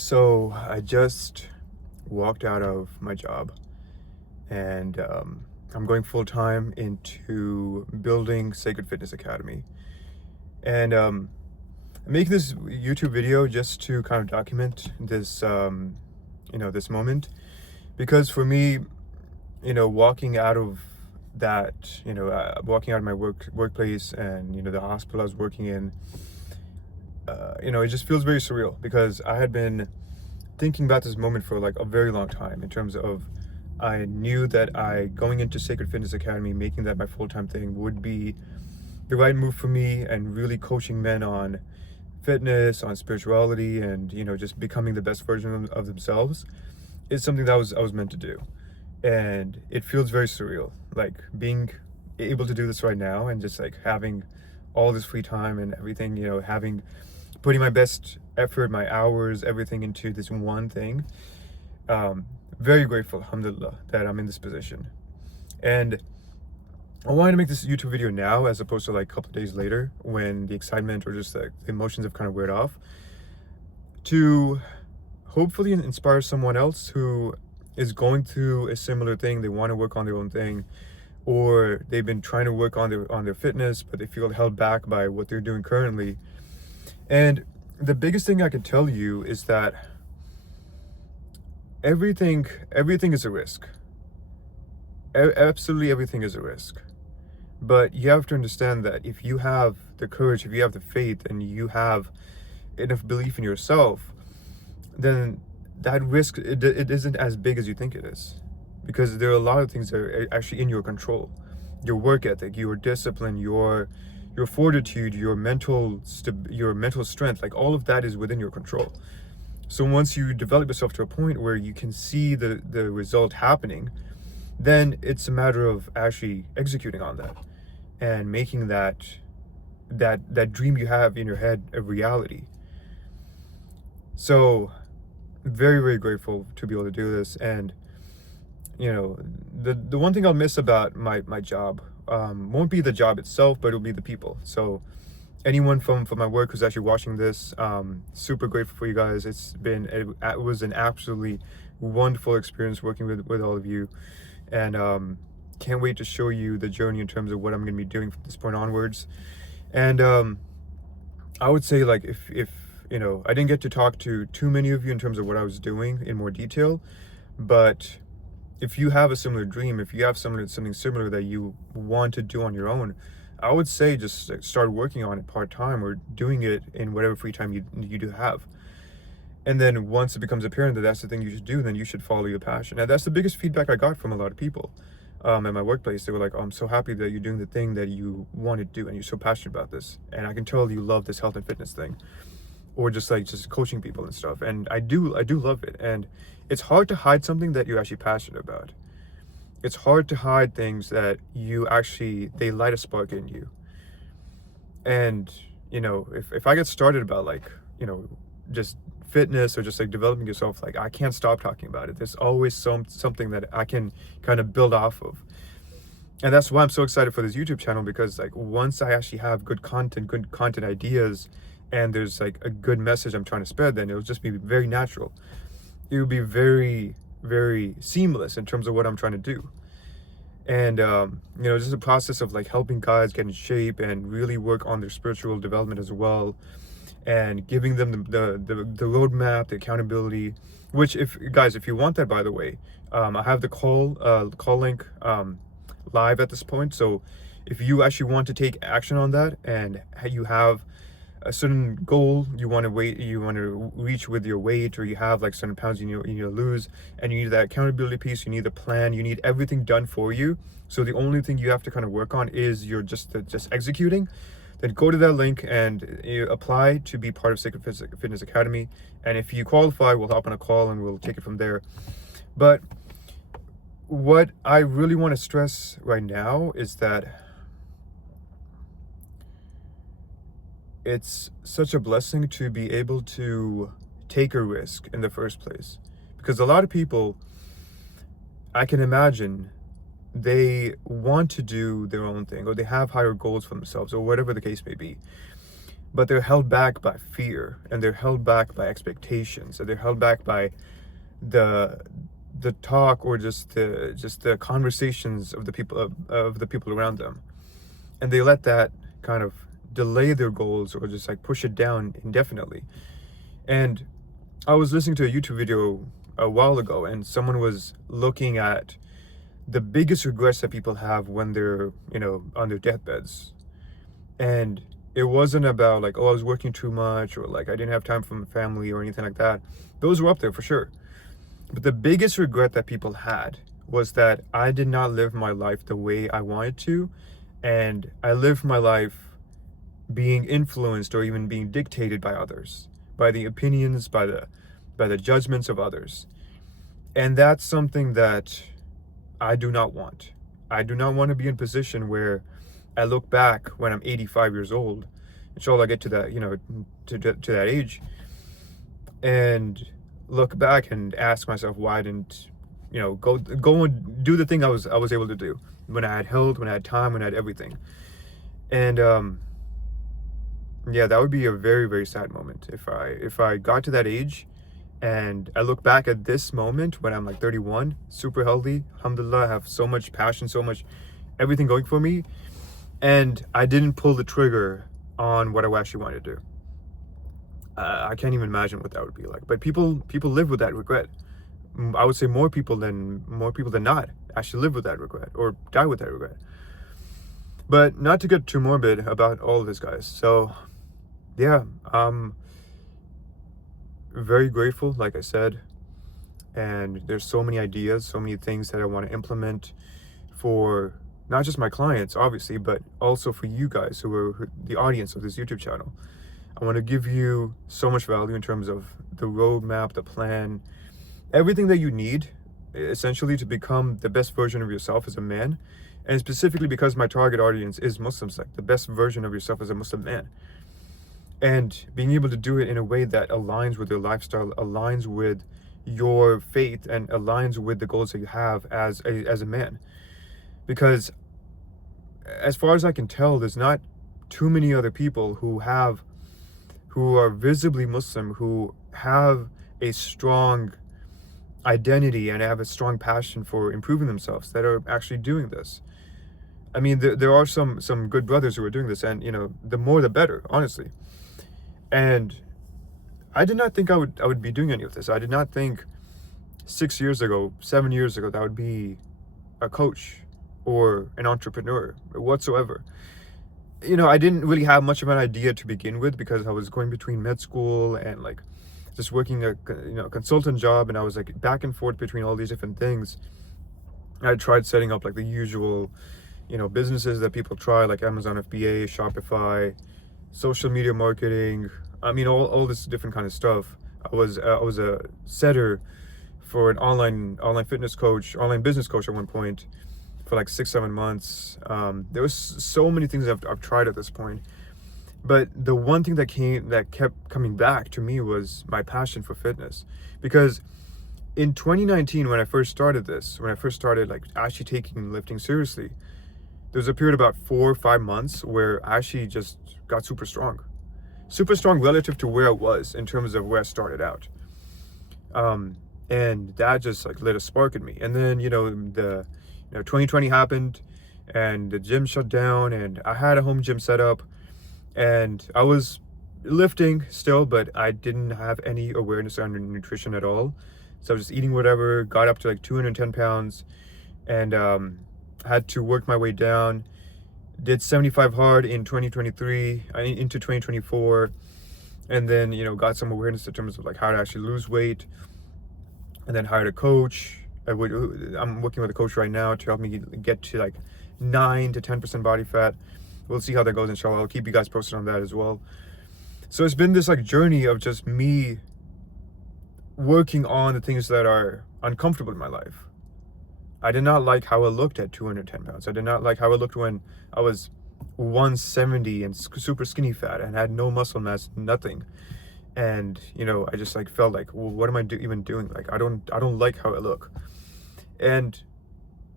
So I just walked out of my job and I'm going full time into building Sacred Fitness Academy. And I'm making this YouTube video just to kind of document this, this moment. Because for me, walking out of walking out of my workplace and, the hospital I was working in, it just feels very surreal because I had been thinking about this moment for like a very long time in terms of I knew that I going into Sacred Fitness Academy, making that my full-time thing would be the right move for me, and really coaching men on fitness, on spirituality, and just becoming the best version of themselves is something that I was meant to do. And it feels very surreal, like being able to do this right now and just like having all this free time and everything, having putting my best effort, my hours, everything into this one thing. Very grateful, alhamdulillah, that I'm in this position. And I wanted to make this YouTube video now as opposed to like a couple of days later when the excitement or just like the emotions have kind of weared off, to hopefully inspire someone else who is going through a similar thing. They want to work on their own thing, or they've been trying to work on their fitness, but they feel held back by what they're doing currently. And the biggest thing I can tell you is that everything is a risk. Absolutely everything is a risk. But you have to understand that if you have the courage, if you have the faith, and you have enough belief in yourself, then that risk, it isn't as big as you think it is. Because there are a lot of things that are actually in your control. Your work ethic, your discipline, your fortitude, your mental strength, like all of that is within your control. So once you develop yourself to a point where you can see the result happening, then it's a matter of actually executing on that and making that dream you have in your head a reality. So very, very grateful to be able to do this. And the one thing I'll miss about my job won't be the job itself, but it'll be the people. So anyone from my work who's actually watching this, super grateful for you guys. It was an absolutely wonderful experience working with all of you, and can't wait to show you the journey in terms of what I'm going to be doing from this point onwards. And I would say, like, if I didn't get to talk to too many of you in terms of what I was doing in more detail, but if you have a similar dream, if you have something similar that you want to do on your own, I would say just start working on it part-time or doing it in whatever free time you do have. And then once it becomes apparent that that's the thing you should do, then you should follow your passion. And that's the biggest feedback I got from a lot of people at my workplace. They were like, "Oh, I'm so happy that you're doing the thing that you want to do and you're so passionate about this. And I can tell you love this health and fitness thing." Or just coaching people and stuff. And I do love it. And it's hard to hide something that you're actually passionate about. It's hard to hide things that they light a spark in you. And if I get started about just fitness or just like developing yourself, like I can't stop talking about it. There's always something that I can kind of build off of. And that's why I'm so excited for this YouTube channel, because like once I actually have good content ideas, and there's like a good message I'm trying to spread, then it'll just be very natural. It will be very, very seamless in terms of what I'm trying to do. And just a process of like helping guys get in shape and really work on their spiritual development as well, and giving them the roadmap, the accountability. Which, if you want that, by the way, I have the call link live at this point. So if you actually want to take action on that, and you have a certain goal you want to reach with your weight, or you have like certain pounds you need to lose, and you need that accountability piece, you need the plan, you need everything done for you, so the only thing you have to kind of work on is you're just executing, then go to that link and you apply to be part of Sacred Fitness Academy. And if you qualify, we'll hop on a call and we'll take it from there. But what I really want to stress right now is that it's such a blessing to be able to take a risk in the first place. Because a lot of people, I can imagine, they want to do their own thing, or they have higher goals for themselves, or whatever the case may be. but they're held back by fear, and they're held back by expectations, and they're held back by the the talk, or just the conversations of the people around them, and they let that kind of delay their goals, or just like push it down indefinitely. And I was listening to a YouTube video a while ago, and someone was looking at the biggest regrets that people have when they're, on their deathbeds. And it wasn't about like, oh, I was working too much, or like I didn't have time for my family, or anything like that. Those were up there for sure. But the biggest regret that people had was that I did not live my life the way I wanted to. And I lived my life being influenced, or even being dictated by others, by the opinions, by the judgments of others. And that's something that I do not want. I do not want to be in a position where I look back when I'm 85 years old, inshallah I get to that, to that age, and look back and ask myself, why I didn't, go and do the thing I was able to do when I had health, when I had time, when I had everything. And yeah, that would be a very, very sad moment if I got to that age and I look back at this moment when I'm like 31, super healthy, alhamdulillah, I have so much passion, so much everything going for me, and I didn't pull the trigger on what I actually wanted to do. I can't even imagine what that would be like. But people live with that regret. I would say more people than not actually live with that regret, or die with that regret. But not to get too morbid about all of this, guys. So yeah, very grateful, like I said, and there's so many ideas, so many things that I want to implement for not just my clients, obviously, but also for you guys who are the audience of this YouTube channel. I want to give you so much value in terms of the roadmap, the plan, everything that you need, essentially, to become the best version of yourself as a man. And specifically because my target audience is Muslims, like the best version of yourself as a Muslim man. And being able to do it in a way that aligns with your lifestyle, aligns with your faith, and aligns with the goals that you have as a man. Because as far as I can tell, there's not too many other people who are visibly Muslim, who have a strong identity and have a strong passion for improving themselves, that are actually doing this. I mean, there are some good brothers who are doing this, and the more the better, honestly. And I did not think I would be doing any of this. I did not think 6 years ago, 7 years ago, that I would be a coach or an entrepreneur whatsoever. I didn't really have much of an idea to begin with, because I was going between med school and like just working a consultant job, and I was like back and forth between all these different things. I tried setting up like the usual businesses that people try, like Amazon FBA, Shopify, social media marketing. I mean, all this different kind of stuff. I was a setter for an online fitness coach, online business coach at one point, for like 6-7 months. There was so many things I've tried at this point, but the one thing that kept coming back to me was my passion for fitness. Because in 2019, when I first started like actually taking lifting seriously, there was a period about 4 or 5 months where I actually just got super strong relative to where I was in terms of where I started out. And that just like lit a spark in me. And then 2020 happened, and the gym shut down, and I had a home gym set up, and I was lifting still, but I didn't have any awareness on nutrition at all. So I was just eating whatever, got up to like 210 pounds, and had to work my way down. Did 75 hard in 2023 into 2024, and then got some awareness in terms of like how to actually lose weight, and then hired a coach. I'm working with a coach right now to help me get to like 9 to 10% body fat. We'll see how that goes, inshallah. I'll keep you guys posted on that as well. So it's been this like journey of just me working on the things that are uncomfortable in my life. I did not like how I looked at 210 pounds. I did not like how I looked when I was 170 and super skinny fat and had no muscle mass, nothing. And I just like felt like, well, what am I even doing? Like I don't like how I look. And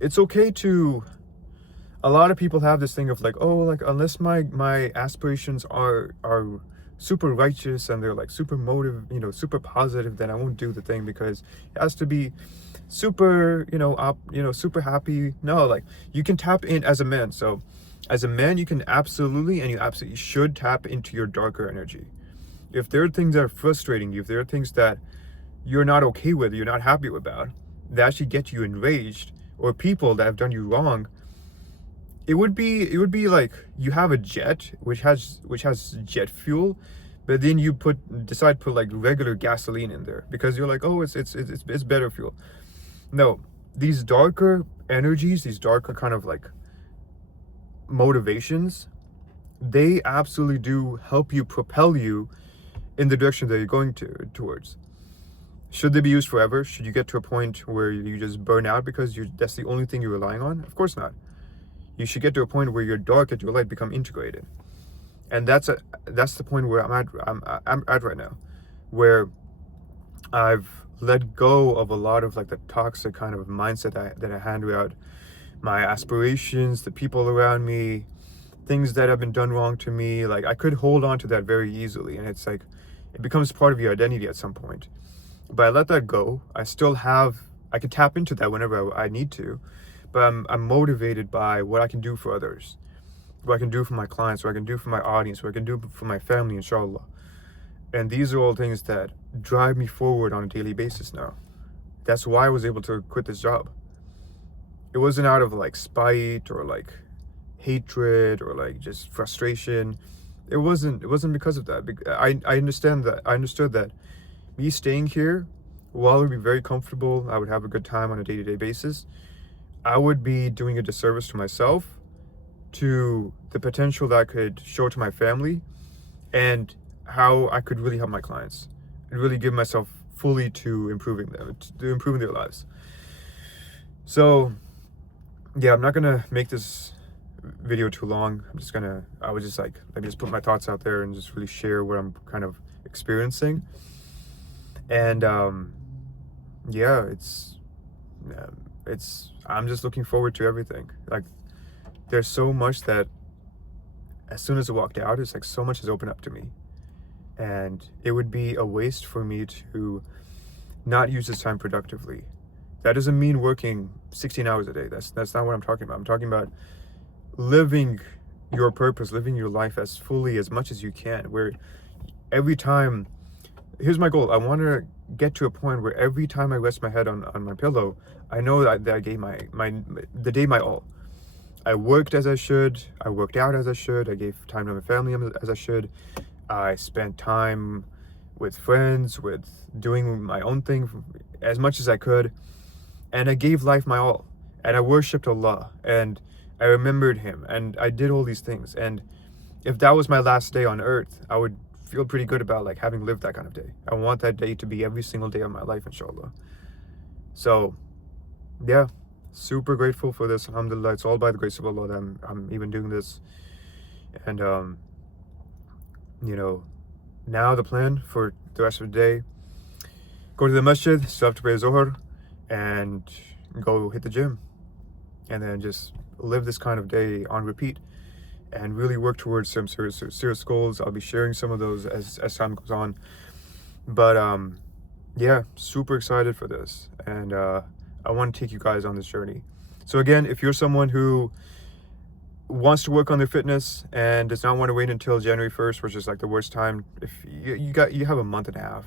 it's okay to a lot of people have this thing of like, oh, like unless my aspirations are super righteous and they're like super super positive, then I won't do the thing because it has to be super, super happy. No, like you can tap in as a man. So as a man, you can absolutely, and you absolutely should tap into your darker energy. If there are things that are frustrating you, if there are things that you're not okay with, you're not happy about, that actually get you enraged, or people that have done you wrong, it would be like you have a jet which has jet fuel, but then you decide to put like regular gasoline in there because you're like, oh, it's better fuel. No, these darker energies, these darker kind of like motivations, they absolutely do help you propel you in the direction that you're going towards. Should they be used forever? Should you get to a point where you just burn out because that's the only thing you're relying on? Of course not. You should get to a point where your dark and your light become integrated, and that's the point where I'm at right now, where I've let go of a lot of like the toxic kind of mindset that I had about my aspirations, the people around me, things that have been done wrong to me. Like I could hold on to that very easily, and it's like it becomes part of your identity at some point. But I let that go. I can tap into that whenever I need to, but I'm motivated by what I can do for others, what I can do for my clients, what I can do for my audience, what I can do for my family, inshallah. And these are all things that drive me forward on a daily basis now. That's why I was able to quit this job. It wasn't out of like spite or like hatred or like just frustration. It wasn't because of that. I understood that me staying here, while it would be very comfortable, I would have a good time on a day-to-day basis, I would be doing a disservice to myself, to the potential that I could show to my family, and how I could really help my clients and really give myself fully to improving their lives. So yeah, I'm not gonna make this video too long. I was just like, let me just put my thoughts out there and just really share what I'm kind of experiencing. And yeah, I'm just looking forward to everything. Like there's so much that as soon as I walked out, it's like so much has opened up to me, and it would be a waste for me to not use this time productively. That doesn't mean working 16 hours a day. That's not what I'm talking about. I'm talking about living your purpose, living your life as fully, as much as you can, where every time, here's my goal. I want to get to a point where every time I rest my head on my pillow, I know that I gave the day my all. I worked as I should. I worked out as I should. I gave time to my family as I should. I spent time with friends, with doing my own thing as much as I could. And I gave life my all. And I worshipped Allah. And I remembered Him. And I did all these things. And if that was my last day on earth, I would feel pretty good about like having lived that kind of day. I want that day to be every single day of my life, inshallah. So yeah, super grateful for this. Alhamdulillah, it's all by the grace of Allah that I'm even doing this. And now the plan for the rest of the day, go to the masjid, still have to pray Zohar, and go hit the gym, and then just live this kind of day on repeat and really work towards some serious goals. I'll be sharing some of those as time goes on. But yeah, super excited for this, and I want to take you guys on this journey. So again, if you're someone who wants to work on their fitness and does not want to wait until January 1st, which is like the worst time, if you have a month and a half,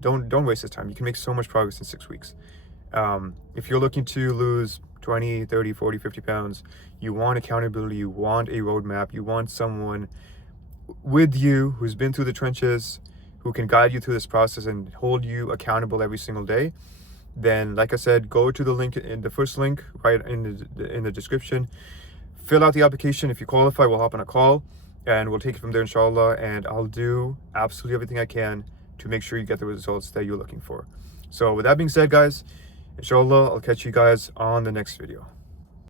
don't waste this time. You can make so much progress in 6 weeks. If you're looking to lose 20, 30, 40, 50 pounds, you want accountability, you want a roadmap, you want someone with you who's been through the trenches, who can guide you through this process and hold you accountable every single day, then like I said, go to the link in the first link right in the description. Fill out the application. If you qualify, we'll hop on a call and we'll take it from there, inshallah, and I'll do absolutely everything I can to make sure you get the results that you're looking for. So with that being said, guys, inshallah, I'll catch you guys on the next video.